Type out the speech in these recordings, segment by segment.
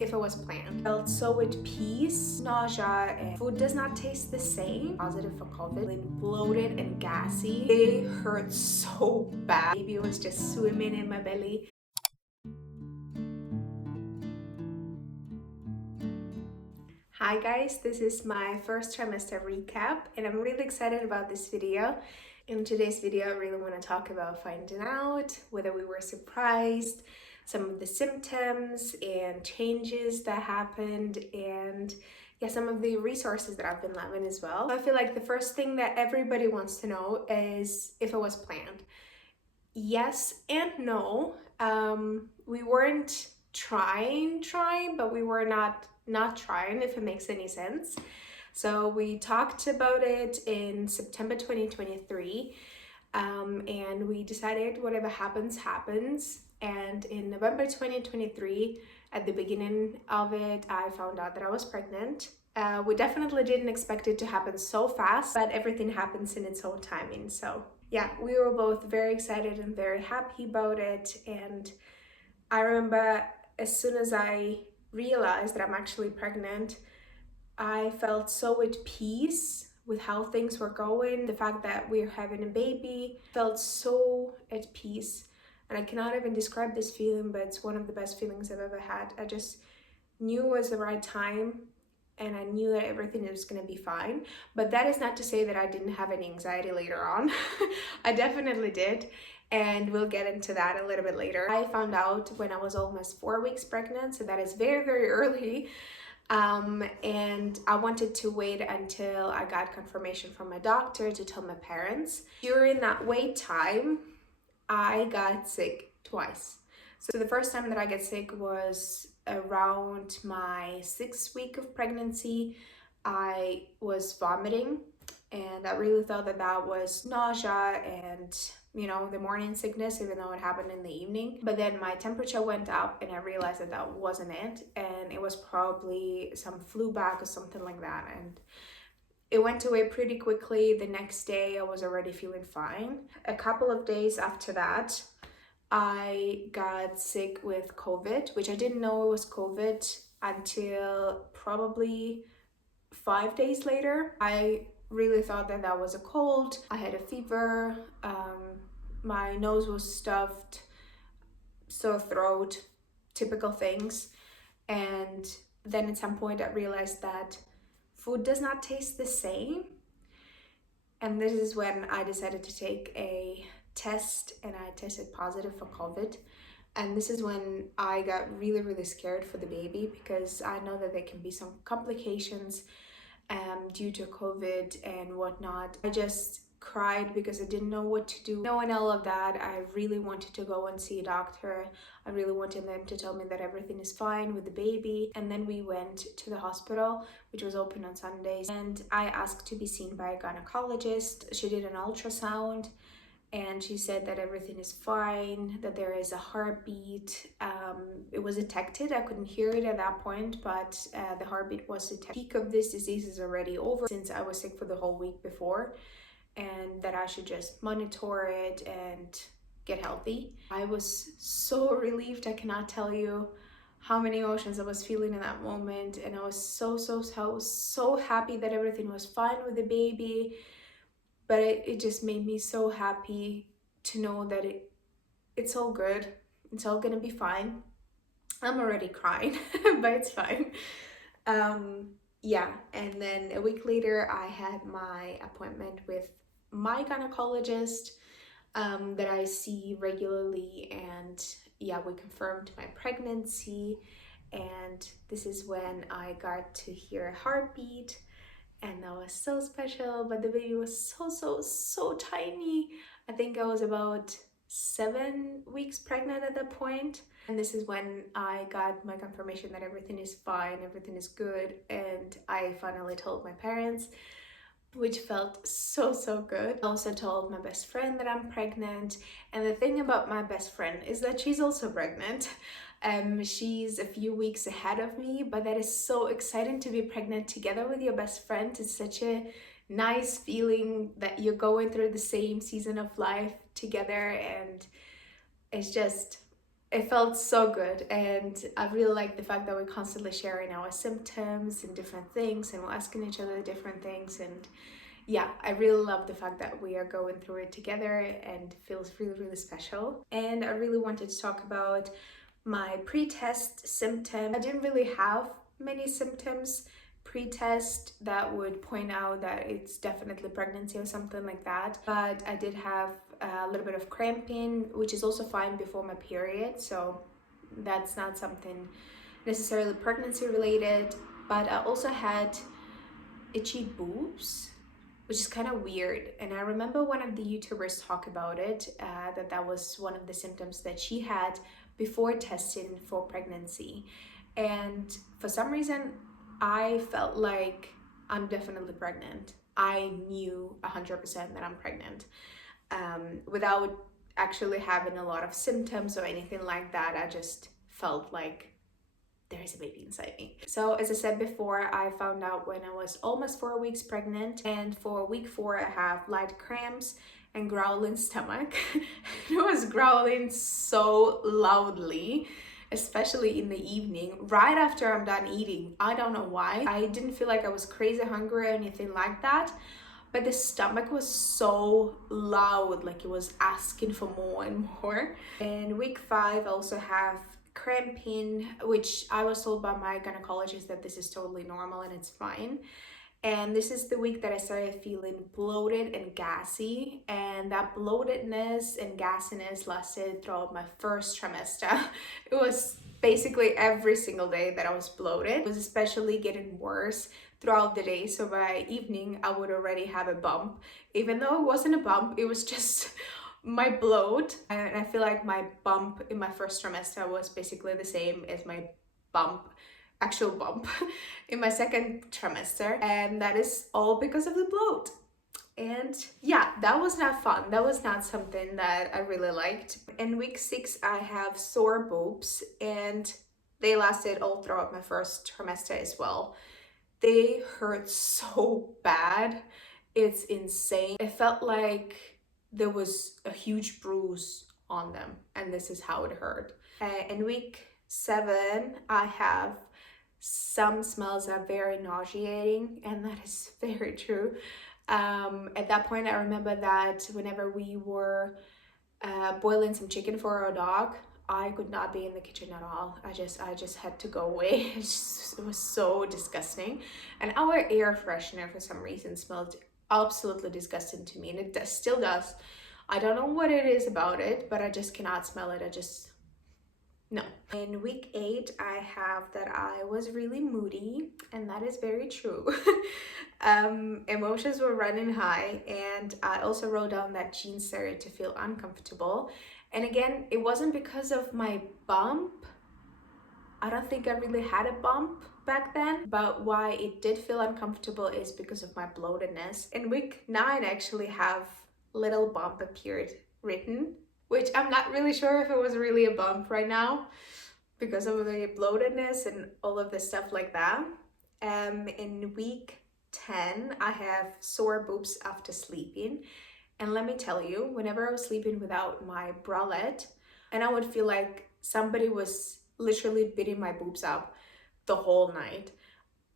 if it was planned. Felt so at peace, nausea, and food does not taste the same. Positive for COVID, feeling bloated and gassy. It hurt so bad. Baby was just swimming in my belly. Hi guys, this is my first trimester recap and I'm really excited about this video. In today's video, I really want to talk about finding out whether we were surprised, some of the symptoms and changes that happened, and some of the resources that I've been loving as well. I feel like the first thing that everybody wants to know is if it was planned. Yes and no. We weren't trying, but we were not trying, if it makes any sense. So we talked about it in September 2023, and we decided whatever happens, happens. And in November 2023, at the beginning of it, I found out that I was pregnant. We definitely didn't expect it to happen so fast, but everything happens in its own timing. So yeah, we were both very excited and very happy about it. And I remember as soon as I realized that I'm actually pregnant, I felt so at peace with how things were going. The fact that we're having a baby felt so at peace. And I cannot even describe this feeling, but it's one of the best feelings I've ever had. I just knew it was the right time and I knew that everything was going to be fine. But that is not to say that I didn't have any anxiety later on. I definitely did. And we'll get into that a little bit later. I found out when I was almost 4 weeks pregnant, so that is very, very early. And I wanted to wait until I got confirmation from my doctor to tell my parents. During that wait time, I got sick twice. So the first time that I got sick was around my 6th week of pregnancy. I was vomiting and I really thought that that was nausea and the morning sickness, even though it happened in the evening. But then my temperature went up and I realized that that wasn't it, and it was probably some flu bug or something like that. And it went away pretty quickly. The next day I was already feeling fine. A couple of days after that, I got sick with COVID, which I didn't know it was COVID until probably 5 days later. I really thought that that was a cold. I had a fever, my nose was stuffed, sore throat, typical things. And then at some point I realized that food does not taste the same. And this is when I decided to take a test and I tested positive for COVID. And this is when I got really, really scared for the baby, because I know that there can be some complications due to COVID and whatnot. I just cried because I didn't know what to do. Knowing all of that, I really wanted to go and see a doctor. I really wanted them to tell me that everything is fine with the baby. And then we went to the hospital, which was open on Sundays, and I asked to be seen by a gynecologist. She did an ultrasound and she said that everything is fine, that there is a heartbeat. It was detected. I couldn't hear it at that point, but the heartbeat was detected. The peak of this disease is already over, since I was sick for the whole week before, and that I should just monitor it and get healthy. I was so relieved. I cannot tell you how many emotions I was feeling in that moment, and I was so happy that everything was fine with the baby. But it just made me so happy to know that it's all good. It's all gonna be fine. I'm already crying, but it's fine. And then a week later, I had my appointment with my gynecologist that I see regularly, and we confirmed my pregnancy. And this is when I got to hear a heartbeat. And that was so special, but the baby was so tiny. I think I was about 7 weeks pregnant at that point. And this is when I got my confirmation that everything is fine, everything is good. And I finally told my parents, which felt so good. I also told my best friend that I'm pregnant. And the thing about my best friend is that she's also pregnant. She's a few weeks ahead of me, but that is so exciting to be pregnant together with your best friend. It's such a nice feeling that you're going through the same season of life together, and it's just it felt so good, and I really like the fact that we're constantly sharing our symptoms and different things, and we're asking each other different things. And yeah, I really love the fact that we are going through it together, and it feels really, really special. And I really wanted to talk about my pre-test symptom. I didn't really have many symptoms pre-test that would point out that it's definitely pregnancy or something like that, but I did have a little bit of cramping, which is also fine before my period, so that's not something necessarily pregnancy related. But I also had itchy boobs, which is kind of weird. And I remember one of the YouTubers talk about it, that was one of the symptoms that she had before testing for pregnancy. And for some reason, I felt like I'm definitely pregnant. I knew 100% that I'm pregnant, without actually having a lot of symptoms or anything like that. I just felt like there's a baby inside me. So as I said before, I found out when I was almost 4 weeks pregnant, and for week 4 I have light cramps and growling stomach. It was growling so loudly, especially in the evening, right after I'm done eating. I don't know why. I didn't feel like I was crazy hungry or anything like that, but the stomach was so loud, like it was asking for more and more. And week 5 I also have cramping, which I was told by my gynecologist that this is totally normal and it's fine. And this is the week that I started feeling bloated and gassy, and that bloatedness and gassiness lasted throughout my first trimester. It was basically every single day that I was bloated. It was especially getting worse throughout the day, so by evening I would already have a bump. Even though it wasn't a bump, it was just my bloat. And I feel like my bump in my first trimester was basically the same as my actual bump in my second trimester, and that is all because of the bloat. And yeah, that was not fun. That was not something that I really liked. In week 6 I have sore boobs, and they lasted all throughout my first trimester as well. They hurt so bad, it's insane. It felt like there was a huge bruise on them, and this is how it hurt. In week 7 I have some smells are very nauseating, and that is very true. At that point I remember that whenever we were boiling some chicken for our dog, I could not be in the kitchen at all. I just had to go away. It was so disgusting. And our air freshener for some reason smelled absolutely disgusting to me, and it still does. I don't know what it is about it, but I just cannot smell it. No. In week 8 I have that I was really moody, and that is very true. Emotions were running high, and I also wrote down that jeans started to feel uncomfortable. And again, it wasn't because of my bump. I don't think I really had a bump back then, but why it did feel uncomfortable is because of my bloatedness. In week 9 I actually have little bump appeared written, which I'm not really sure if it was really a bump right now because of the bloatedness and all of the stuff like that. In week 10 I have sore boobs after sleeping. And let me tell you, whenever I was sleeping without my bralette, and I would feel like somebody was literally beating my boobs up the whole night.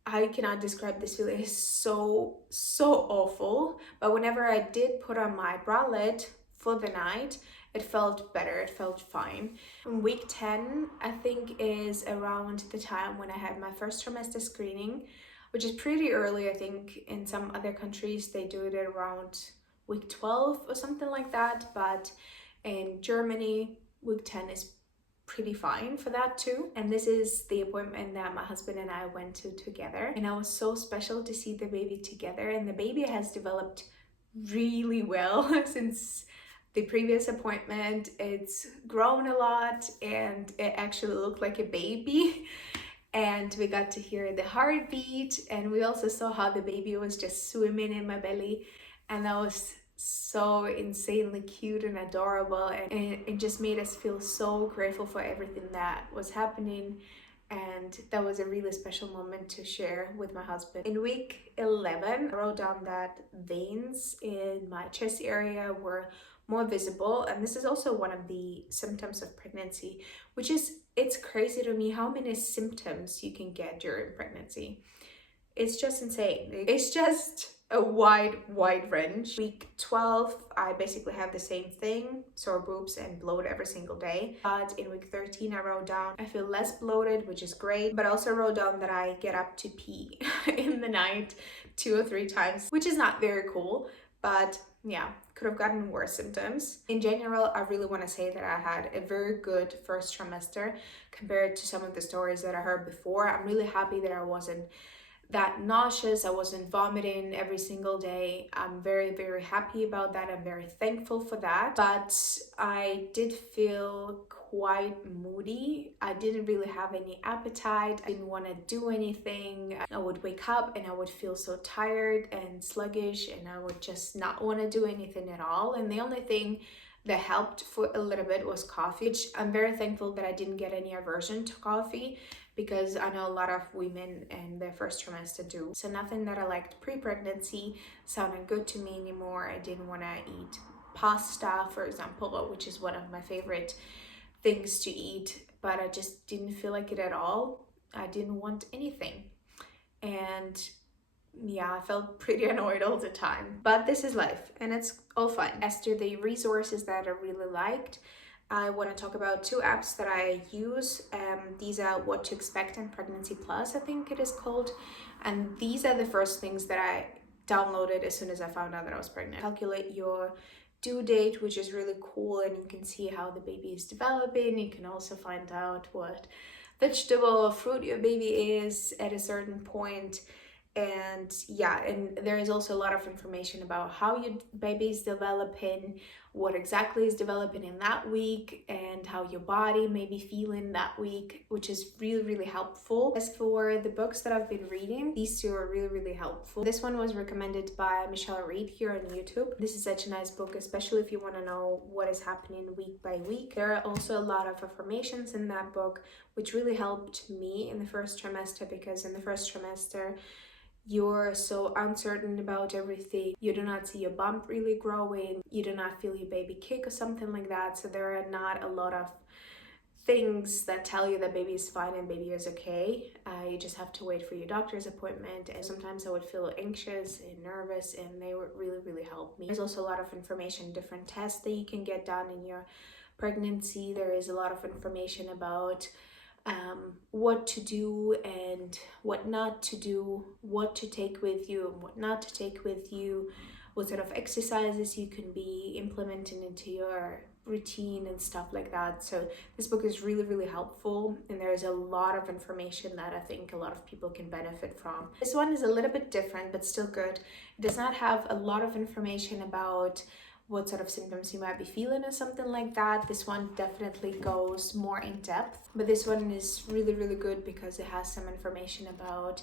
I cannot describe this feeling. It's so awful. But whenever I did put on my bralette for the night, it felt better, it felt fine. Week 10, I think, is around the time when I had my first trimester screening, which is pretty early. I think in some other countries they do it around week 12 or something like that, but in Germany week 10 is pretty fine for that too. And this is the appointment that my husband and I went to together, and it was so special to see the baby together. And the baby has developed really well since the previous appointment. It's grown a lot, and it actually looked like a baby. And we got to hear the heartbeat, and we also saw how the baby was just swimming in my belly, and that was so insanely cute and adorable, and it just made us feel so grateful for everything that was happening. And that was a really special moment to share with my husband. In week 11 I wrote down that veins in my chest area were more visible. And this is also one of the symptoms of pregnancy, which is, it's crazy to me how many symptoms you can get during pregnancy. It's just insane. It's just a wide range. Week 12, I basically have the same thing, sore boobs and bloat every single day. But in week 13, I wrote down I feel less bloated, which is great. But I also wrote down that I get up to pee in the night 2 or 3 times, which is not very cool. But yeah, could have gotten worse symptoms. In general, I really want to say that I had a very good first trimester compared to some of the stories that I heard before. I'm really happy that I wasn't that nauseous, I wasn't vomiting every single day. I'm very happy about that. I'm very thankful for that. But I did feel quite moody. I didn't really have any appetite. I didn't want to do anything. I would wake up and I would feel so tired and sluggish, and I would just not want to do anything at all. And the only thing that helped for a little bit was coffee, which I'm very thankful that I didn't get any aversion to coffee, because I know a lot of women in their first trimester do. So nothing that I liked pre-pregnancy sounded good to me anymore. I didn't want to eat pasta, for example, which is one of my favorite things to eat, but I just didn't feel like it at all. I didn't want anything. And yeah, I felt pretty annoyed all the time. But this is life and it's all fun. As to the resources that I really liked, I want to talk about 2 apps that I use. These are What to Expect and Pregnancy Plus, I think it is called. And these are the first things that I downloaded as soon as I found out that I was pregnant. Calculate your due date, which is really cool, and you can see how the baby is developing. You can also find out what vegetable or fruit your baby is at a certain point. And yeah, and there is also a lot of information about how your baby is developing, what exactly is developing in that week, and how your body may be feeling that week, which is really helpful. As for the books that I've been reading, these 2 are really helpful. This one was recommended by Michelle Reed here on YouTube. This is such a nice book, especially if you want to know what is happening week by week. There are also a lot of affirmations in that book, which really helped me in the first trimester, because in the first trimester, you're so uncertain about everything. You do not see your bump really growing. You do not feel your baby kick or something like that. So there are not a lot of things that tell you that baby is fine and baby is okay. You just have to wait for your doctor's appointment. And sometimes I would feel anxious and nervous, and they would really help me. There's also a lot of information, different tests that you can get done in your pregnancy. There is a lot of information about what to do and what not to do, what to take with you and what not to take with you, what sort of exercises you can be implementing into your routine and stuff like that. So this book is really helpful, and there's a lot of information that I think a lot of people can benefit from. This one is a little bit different but still good. It does not have a lot of information about what sort of symptoms you might be feeling or something like that. This one definitely goes more in depth, but this one is really good because it has some information about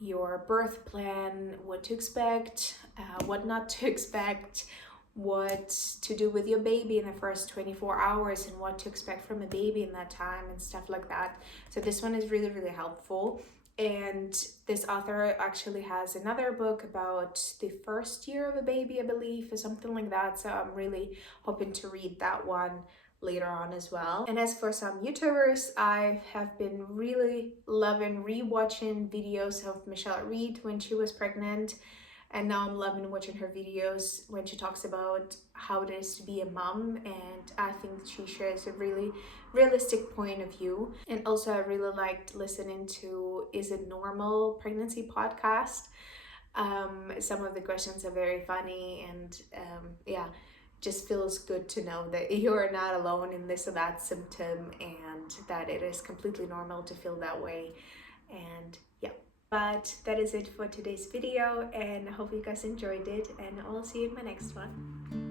your birth plan, what to expect, what not to expect, what to do with your baby in the first 24 hours and what to expect from a baby in that time and stuff like that. So this one is really helpful. And this author actually has another book about the first year of a baby, I believe, or something like that. So I'm really hoping to read that one later on as well. And as for some YouTubers, I have been really loving rewatching videos of Michelle Reed when she was pregnant. And now I'm loving watching her videos when she talks about how it is to be a mom, and I think she shares a really realistic point of view. And also I really liked listening to Is It Normal pregnancy podcast. Some of the questions are very funny, and yeah, just feels good to know that you are not alone in this or that symptom, and that it is completely normal to feel that way. And yeah. But that is it for today's video, and I hope you guys enjoyed it, and I'll see you in my next one.